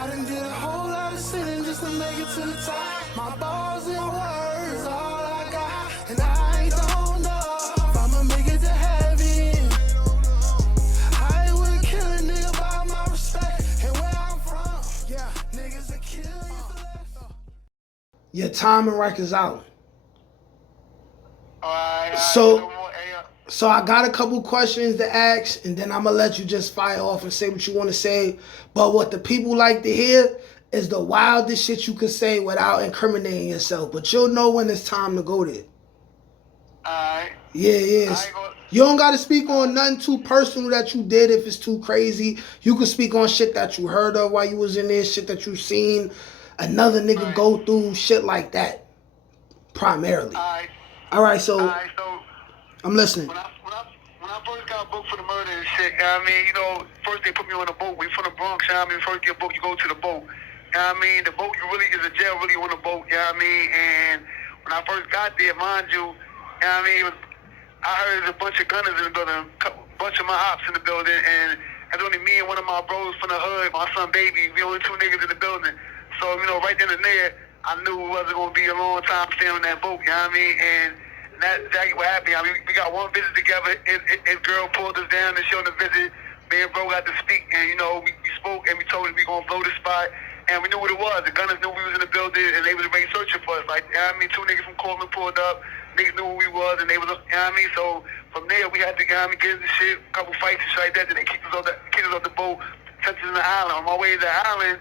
I done did a whole lot of sinning just to make it to the top. My balls and words, all I got. And I don't know if I'ma make it to heaven. I ain't with a killing nigga about my respect. And where I'm from, yeah, niggas are killing you for less. Your time in Rikers Island. Alright, So I got a couple questions to ask, and then I'm gonna let you just fire off and say what you want to say. But what the people like to hear is the wildest shit you could say without incriminating yourself. But you'll know when it's time to go there. Alright. Yeah. You don't gotta speak on nothing too personal that you did if it's too crazy. You can speak on shit that you heard of while you was in there, shit that you seen another nigga go through, shit like that. Primarily. Alright, so I'm listening. When I first got booked for the murder and shit, you know what I mean? You know, first they put me on a boat. We from the Bronx, you know what I mean? First you get booked, you go to the boat. You know what I mean? The boat you really is a jail really on the boat, you know what I mean? And when I first got there, mind you, you know what I mean? I heard there's a bunch of gunners in the building, a bunch of my ops in the building, and it's only me and one of my bros from the hood, my son Baby. We only two niggas in the building. So, you know, right then and there, I knew it wasn't going to be a long time staying on that boat, you know what I mean? And that's exactly what happened. I mean, we got one visit together. His girl pulled us down and showed the visit. Me and bro got to speak, and, you know, we spoke, and we told him we going to blow the spot. And we knew what it was. The gunners knew we was in the building, and they was already searching for us. Like, you know what I mean? Two niggas from Coleman pulled up. Niggas knew who we was, and they was, you know what I mean? So from there, we had to, you know what I mean, get in the shit, a couple fights and shit like that. Then they kicked us off the boat, sent us in the island. On my way to the island,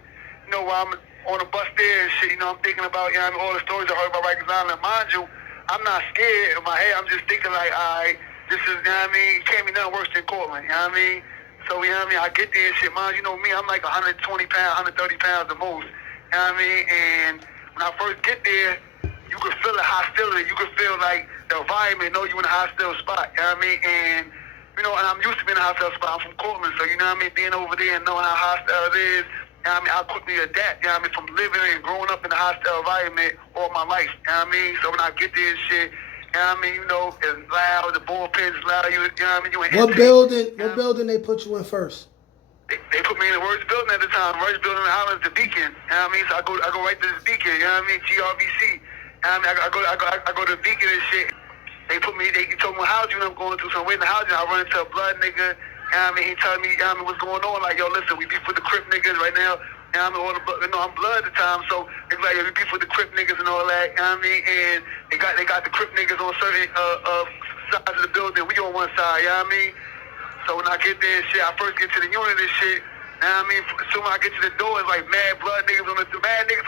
you know, while I'm on the bus there and shit, you know, I'm thinking about, you know what I mean, all the stories I heard about Rikers Island. Mind you, I'm not scared. In my head, I'm just thinking like, all right, this is, you know what I mean, it can't be nothing worse than Cortland, you know what I mean? So, you know what I mean, I get there and shit, mind you know me, I'm like 120 pounds, 130 pounds the most, you know what I mean? And when I first get there, you can feel the hostility. You can feel like the environment, know you in a hostile spot, you know what I mean? And, you know, and I'm used to being in a hostile spot. I'm from Cortland, so, you know what I mean, being over there and knowing how hostile it is, you know what I mean, I quickly adapt, you know what I mean, from living and growing up in a hostile environment all my life, you know what I mean? So when I get there and shit, you know what I mean, you know, it's loud, the bullpen is loud, you know what I mean? You What building they put you in first? They put me in the worst building at the time. The worst building in the island is the Beacon. You know what I mean? So I go right to this Beacon, you know what I mean? GRVC. You know what I mean? I go to the Beacon and shit. They told me what housing I'm going to, so I'm waiting the housing. I run into a blood nigga. You know what I mean? He telling me, you know what I mean, what's going on? Like, yo, listen, we beef with the Crip niggas right now. You know what I mean? All the blood, you know, I'm blood at the time, so it's like, yo, we beef with the Crip niggas and all that. You know what I mean? And they got the Crip niggas on certain sides of the building. We on one side, you know what I mean? So when I get there and shit, I first get to the unit and shit. You know what I mean? Soon when I get to the door, it's like mad niggas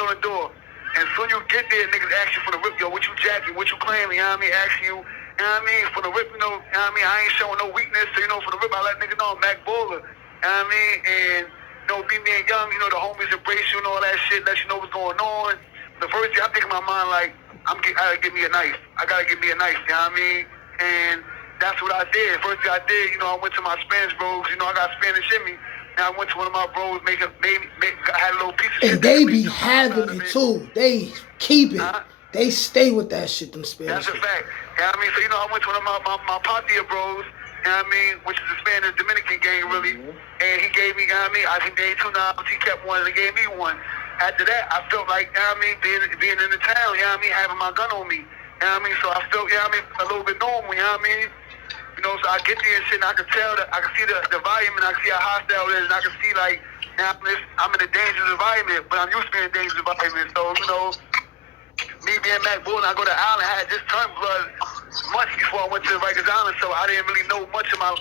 on the door. And soon you get there, niggas ask you for the rip, yo, what you jacking, what you claiming, you know what I mean? Ask you, you know what I mean? For the rip, you know what I mean? I ain't showing no weakness, so, you know, for the rip, I let niggas know I'm Mac Balla, you know what I mean? And, you know, me being young, you know, the homies embrace you and all that shit, let you know what's going on. The first thing I think in my mind, like, I gotta get me a knife. I gotta get me a knife, you know what I mean? And that's what I did. First thing I did, you know, I went to my Spanish bros, you know, I got Spanish in me. And I went to one of my bros, had a little piece of shit. And they be having it too. They keep it. They stay with that shit, them Spanish. That's a fact. You know what I mean? So, you know, I went to one of my Patria bros, you know what I mean, which is a Spanish Dominican gang, really. And he gave me, you know what I mean, I think they $2, he kept one and he gave me one. After that, I felt like, you know what I mean, being in the town, you know what I mean, having my gun on me. You know what I mean? So I felt, you know what I mean, a little bit normal, you know what I mean? You know, so I get there and shit, and I can tell that, I can see the environment, I can see how hostile it is, and I can see, like, you know, I'm in a dangerous environment, but I'm used to being in a dangerous environment. So, you know, me being Mac Bull, and I go to the island, I had just turned blood months before I went to the Rikers Island, so I didn't really know much of my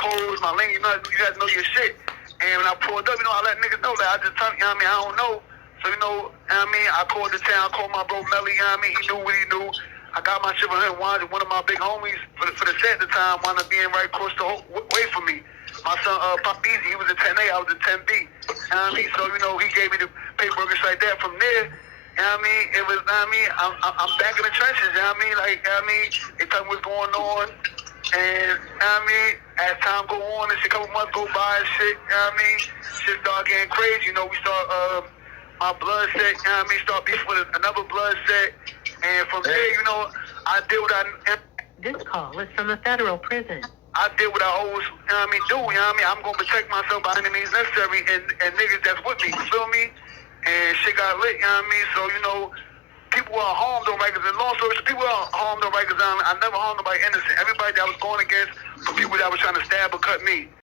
codes, my language, you guys know your shit. And when I pulled up, you know, I let niggas know that I just turned, you know what I mean, I don't know. So, you know what I mean, I called the town, I called my bro Melly, you know what I mean, he knew what he knew. I got my shit from him. One of my big homies for the set at the time wound up being right across the way from me. My son, Pop Easy, he was a 10A, I was a 10B. You know what I mean? So, you know, he gave me the paperwork and shit like that. From there, you know what I mean? It was, you know what I mean? I'm back in the trenches, you know what I mean? Like, you know what I mean? They tell me what's going on. And, you know what I mean? As time go on and shit, a couple months go by and shit, you know what I mean? Shit start getting crazy. You know, we start, my blood set, you know what I mean? Start beefing with another blood set. And from there, you know, I did what I... This call is from a federal prison. I did what I always, do, I'm going to protect myself by any means necessary and niggas that's with me, you feel me? And shit got lit, So, people are harmed on Rikers. And long story short, people are harmed on Rikers Island. I never harmed nobody innocent. Everybody that I was going against for people that was trying to stab or cut me.